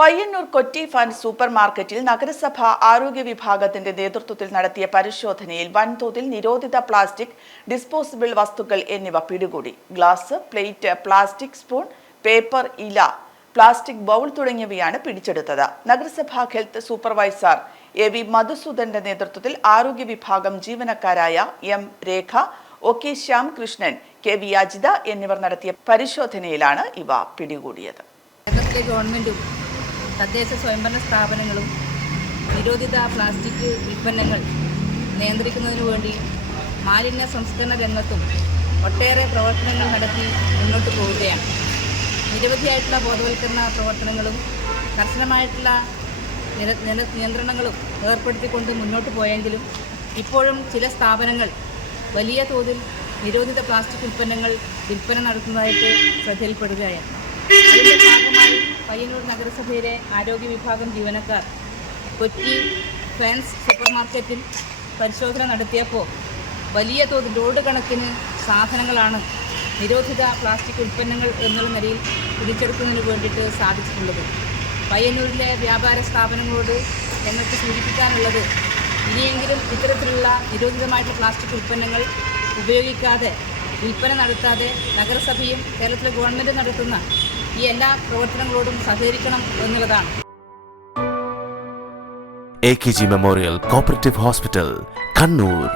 Payyanur കൊറ്റി ഫാൻഡ് super മാർക്കറ്റിൽ നഗരസഭ ആരോഗ്യ വിഭാഗത്തിന്റെ നേതൃത്വത്തിൽ നടത്തിയ പരിശോധനയിൽ വൻതോതിൽ നിരോധിത പ്ലാസ്റ്റിക്, ഡിസ്പോസിബിൾ വസ്തുക്കൾ എന്നിവ പിടികൂടി. Glass, plate, plastic spoon, paper ഇല, പ്ലാസ്റ്റിക് ബൗൾ തുടങ്ങിയവയാണ് പിടിച്ചെടുത്തത്. നഗരസഭ ഹെൽത്ത് സൂപ്പർവൈസർ AV മധുസൂദന്റെ നേതൃത്വത്തിൽ ആരോഗ്യ വിഭാഗം ജീവനക്കാരായ M രേഖ, OK ശ്യാംകൃഷ്ണൻ, KV അജിത എന്നിവർ നടത്തിയ പരിശോധനയിലാണ് ഇവ പിടികൂടിയത്. തദ്ദേശ സ്വയംഭരണ സ്ഥാപനങ്ങളും നിരോധിത പ്ലാസ്റ്റിക് ഉൽപ്പന്നങ്ങൾ നിയന്ത്രിക്കുന്നതിനു വേണ്ടി മാലിന്യ സംസ്കരണ രംഗത്തും ഒട്ടേറെ പ്രവർത്തനങ്ങൾ നടത്തി മുന്നോട്ട് പോവുകയാണ്. നിരവധിയായിട്ടുള്ള ബോധവൽക്കരണ പ്രവർത്തനങ്ങളും കർശനമായിട്ടുള്ള നിയന്ത്രണങ്ങളും ഏർപ്പെടുത്തിക്കൊണ്ട് മുന്നോട്ട് പോയെങ്കിലും ഇപ്പോഴും ചില സ്ഥാപനങ്ങൾ വലിയ തോതിൽ നിരോധിത പ്ലാസ്റ്റിക് ഉൽപ്പന്നങ്ങൾ വിൽപ്പന നടത്തുന്നതായിട്ട് ശ്രദ്ധയിൽപ്പെടുകയാണ്. അതിൻ്റെ ഭാഗമായി പയ്യന്നൂർ നഗരസഭയിലെ ആരോഗ്യ വിഭാഗം ജീവനക്കാർ കൊറ്റി ഫാൻസ് സൂപ്പർ മാർക്കറ്റിൽ പരിശോധന നടത്തിയപ്പോൾ വലിയ തോതിൽ ലോഡ് കണക്കിന് സാധനങ്ങളാണ് നിരോധിത പ്ലാസ്റ്റിക് ഉൽപ്പന്നങ്ങൾ എന്നുള്ള നിലയിൽ പിടിച്ചെടുക്കുന്നതിന് വേണ്ടിയിട്ട് സാധിച്ചിട്ടുള്ളത്. പയ്യന്നൂരിലെ വ്യാപാര സ്ഥാപനങ്ങളോട് ഞങ്ങൾക്ക് സൂചിപ്പിക്കാനുള്ളത്, ഇനിയെങ്കിലും ഇത്തരത്തിലുള്ള നിരോധിതമായിട്ടുള്ള പ്ലാസ്റ്റിക് ഉൽപ്പന്നങ്ങൾ ഉപയോഗിക്കാതെ വിൽപ്പന നടത്താതെ നഗരസഭയും കേരളത്തിലെ ഗവൺമെൻറ് നടത്തുന്ന ഈ എല്ലാ പ്രവർത്തനങ്ങളോടും സഹകരിക്കണം എന്നുള്ളതാണ്. AKG memorial cooperative hospital, Kannur.